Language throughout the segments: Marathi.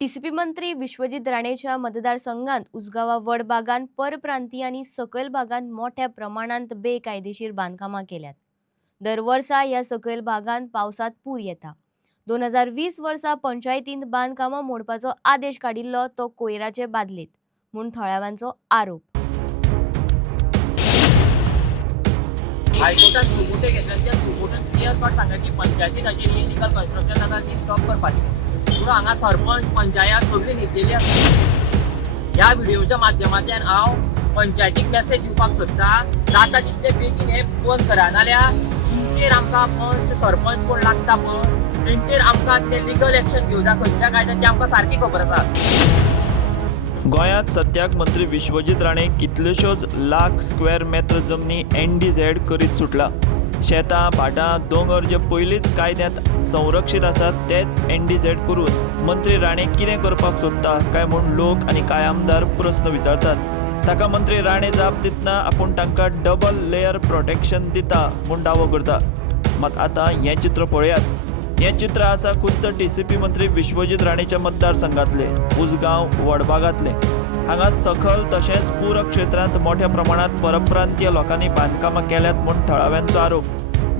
टीसीपी मंत्री विश्वजित राणेच्या मतदारसंघात उसगावा वड भागात परप्रांतीय आणि सकयल भागात मोठ्या प्रमाणात बेकायदेशीर बांधकामां केल्यात। दर वर्सा या सकयल भागात पावसात पूर येता। 2020 वर्सा पंचायतीन बांधकामां मोडपाचो आदेश काडिल्लो तो कोयराचे बादलेत म्हूण थळाव्यांचो आरोप। हायकोर्टात सुमोटे घेतल्याच्या सुमोटान क्लियर कट सांगता की पंचायती ताचेर इलिगल कन्स्ट्रक्शन जाता ती स्टॉप करपाची म्हणून हांगा सरपंच पंचायत सगळी न्हिदलेली आसा। ह्या व्हिडिओच्या माध्यमांतल्यान हांव पंचायतीक मेसेज दिवपाक सोदता, जाता तितले बेगीन हे बंद करा, नाल्यार तुमचेर आमकां पंच सरपंच कोण लागता पळय तेंचेर आमकां ते लिगल एक्शन घेवं जाय खंयच्या कायद्यान तें आमकां सारकी खबर आसा। गोंयांत सद्याक मंत्री विश्वजित राणे कितल्योश्योच लाख स्क्वेअर मेत्र जमनी NDZ करीत सुटला। शेतां भाटां दोंगर जे पयलींच कायद्यांत संरक्षीत आसात तेच NDZ करून मंत्री राणे कितें करपाक सोदता काय म्हूण लोक आनी कांय आमदार प्रस्न विचारतात। ताका मंत्री राणे जाप दितना आपूण तांकां डबल लेयर प्रोटेक्शन दिता म्हूण दावो करता। मात आतां हें चित्र पळयात। हें चित्र आसा खुद्द टीसीपी मंत्री विश्वजित राणेच्या मतदारसंघातले उसगांव वडभागातले। हांगा सखल तशेंच पूरक क्षेत्रांत मोठ्या प्रमाणात परप्रांतीय लोकांनी बांदकामां केल्यात म्हूण थळाव्यांचो आरोप।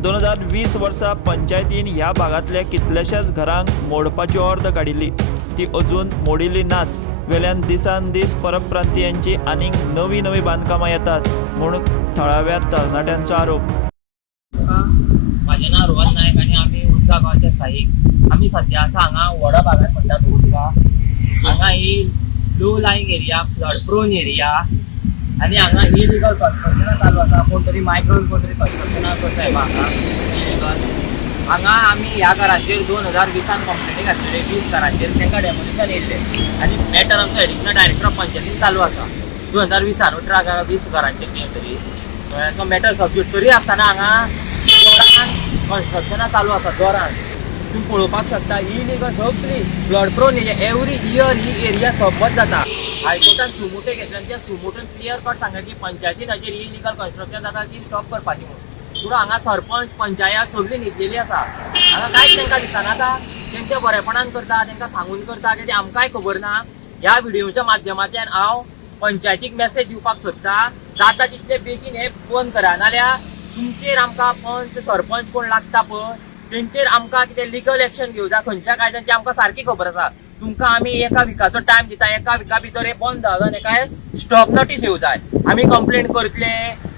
2020 वर्सा पंचायतीन ह्या भागातल्या कितल्याशाच घरांक मोडपाची ऑर्डर काडिल्ली, ती अजून मोडिल्ली नाच। वेल्यान दिसान दीस परप्रांतीयांची आनीक नवी नवी बांदकामां येतात म्हूण थळाव्या तरणाट्यांचो आरोप। माझे नाव रोहन नायक आणि आम्ही उसगाव गावाचे स्थायिक। आम्ही सध्या आसा हांगा वडा भागात म्हणटात उसगाव। हांगा ही low lying area, flood prone area आणि हांगा इलिगल कन्स्ट्रक्शन चालू आसा। कोण तरी मायक्रोन कोण तरी कन्स्ट्रक्शन करता हांगा इलिगल। हांगा आमी ह्या घरांचेर 2020 कंप्लेनी घातलेली 20 घरांचेर तांकां डेमोलिशन येयल्ले आणि मॅटर आमचो एडिशनल डायरेक्टर ऑफ पंचायतीन चालू आसा। 2020 20 घरांचेर कितें तरी तो मॅटर सबज्यूट तरी आसतना हांगा जोरान कन्स्ट्रक्शनां चालू आसा जोरान। तुम्ही पळोवपाक शकता इलिगल सगळी flood prone area every year ही एरिया सबत जाता। हायकोर्टान सुमोटे घेतल्याच्या सुमोटान क्लियर कट सांगता की पंचायतीन ताचेर इलिगल कन्स्ट्रक्शन जाता ती स्टॉप करपाची म्हणून। पूण हांगा सरपंच पंचायत सगळी न्हिदलेली आसा। हांगा कांयच तांकां दिसना आतां तेंच्या बरेपणान करता, तांकां सांगून करता तें आमकांय खबर ना। ह्या व्हिडिओच्या माध्यमांतल्यान हांव पंचायतीक मेसेज दिवपाक सोदता, जाता तितले बेगीन हे बंद करा, नाल्यार तुमचेर आमकां पंच सरपंच कोण लागता पळय तेंचेर आमकां कितें लिगल एक्शन घेवं जाय खंयच्या कायद्यान ती आमकां सारकी खबर आसा। तुमकां आमी एका विकाचो टायम दिता, एका विका भितर हे बंद जावन हेका स्टॉप नोटीस येवं जाय। आमी कंप्लेंट करतले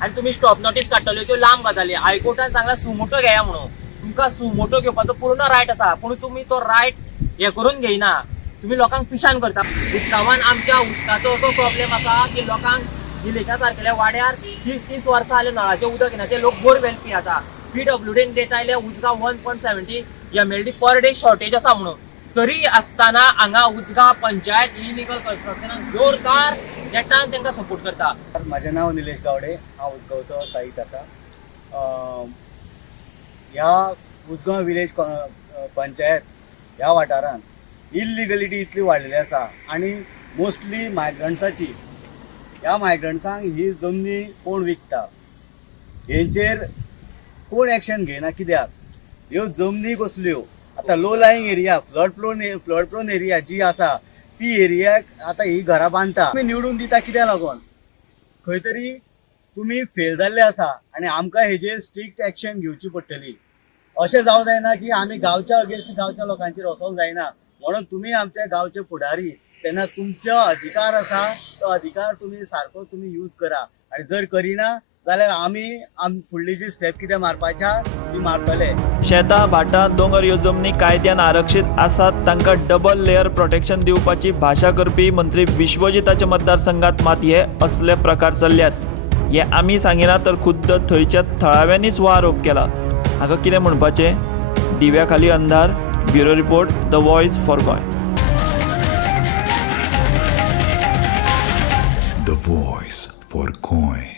आनी तुमी स्टॉप नोटीस काडटल्यो त्यो लांब गजाली। हायकोर्टान सांगला सुमोटो घेया म्हणून, तुमकां सुमोटो घेवपाचो पूर्ण रायट आसा, पूण तुमी तो रायट हे करून घेयना, तुमी लोकांक पिशान करता। उसगांवान आमच्या उदकाचो असो प्रॉब्लेम आसा की लोकांक निलेशा सारकेल्या वाड्यार 30 वर्सां जाले नळाचें उदक येना, ते लोक बोरवेल पियेता। PWDन डेटा आयल्या Usgaon 1.70 MLD per day shortage आसा म्हणून। तरी आसतना हांगा उसगांव पंचायत इलिगल कन्स्ट्रक्शनाक जोरदार नेटान तांकां सपोर्ट करता। माझे नाव निलेश गावडे, हांव उसगांवचो स्थायीक आसा। ह्या उसगांव विलेज पंचायत ह्या वाठारांत इलिगलिटी इतली वाडलेली आसा आनी मोस्टली मायग्रंट्साची। ह्या मायग्रंट्सांक ही जमनी कोण विकता हेंचेर कोण एक्शन घेयना। कित्याक ह्यो जमनी कसल्यो आतां low lying area, flood prone area जी आसा ती एरियाक आतां ही घरां बांदता। तुमी निवडून दिता कित्या लागून? खंय तरी तुमी फेल जाल्ले आसा आनी आमकां हेजेर स्ट्रिक्ट एक्शन घेवची पडटली। अशें जावं जायना की आमी गांवच्या अगेन्स्ट गांवच्या लोकांचेर वचोंक जायना। म्हणून तुमी आमचे गांवचे फुडारी, तेन्ना तुमचो अधिकार आसा तो अधिकार तुमी सारको तुमी यूज करा। आनी जर करिना जाल्यार आमी फुडली जी स्टेप कितें मारपाच्या ती मारतले। शेतां भाटां दोंगर ह्यो जमनी कायद्यान आरक्षीत आसात तांकां डबल लेयर प्रोटेक्शन दिवपाची भाशा करपी मंत्री विश्वजिताच्या मतदारसंघात मात हे असले प्रकार चल्ल्यात। हे आमी सांगिना तर खुद्द थंयच्या थळाव्यांनीच हो आरोप केला। हाका कितें म्हणपाचें? दिव्या खाली अंधार, bureau report, the voice for Goa. The Voice for Goy.